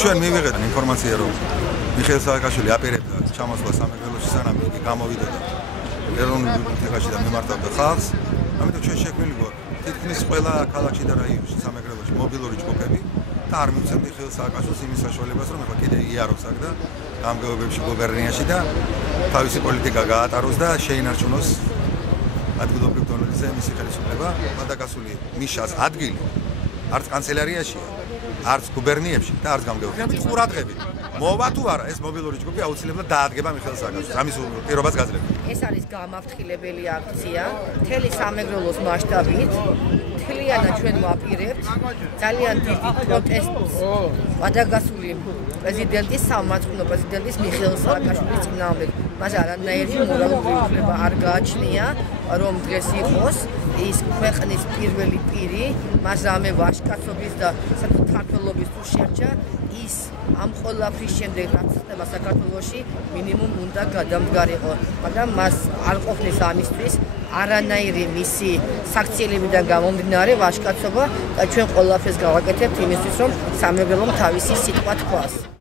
ჩვენ მივიღეთ ინფორმაცია, რომ მიხეილ სააკაშვილი აპირებდა ჩამოსვლა სამეგრელოში, სანამ იგი გამოვიდოდა ეროვნულ ბიბლიოთეკაში და მიმართავდა ხალხს. ამიტომ ჩვენ შექმნილი გვაქვს თითქმის ყველა ქალაქში და რაიონში სამეგრელოში მობილური ჯგუფები და არ მივცემ მიხეილ სააკაშვილს იმის საშუალებას, რომ ეხლა კიდე იაროს აქ და გამგეობებში გუბერნიაში და თავისი პოლიტიკა გაატაროს და შეინარჩუნოს ადგილობრივ დონეზე მისი ხელისუფლება. მანდაკასული მიშას ადგილი არც კანცელარიაშია, არც გუბერნიებში და არც გამგეობებში. ყურადღებით მოვა თუ არა ეს მობილური ჯგუფი აუცილებლად დაადგება მიხეილ სააკაშვილს. ამის პირობას გაძლევთ. ეს არის გამაფრთხილებელი აქცია მთელი სამეგრელოს მასშტაბით. მთლიანად ჩვენ ვაპირებთ ძალიან დიდი პროტესტს მადაგასული პრეზიდენტის სამმაწყვნო პრეზიდენტის მიხეილ სააკაშვილის წინააღმდეგ. მას არანაირი მორალური უფლება არ გააჩნია, რომ დღეს იყოს ის ქვეყნის პირველი პირი, მას რამე ვაჟკაცობის და საქართველოს თუ შერჩა ის ამ ყველაფრის შემდეგ რაც ხდება საქართველოში მინიმუმ უნდა გადამდგარიყო, მაგრამ მას არ ყოფნის ამისთვის არანაირი მისი საქციელებიდან გამომდინარე ვაჟკაცობა და ჩვენ ყველაფერს გავაკეთებთ იმისთვის, რომ სამეგრელომ თავისი სიტყვა თქვას.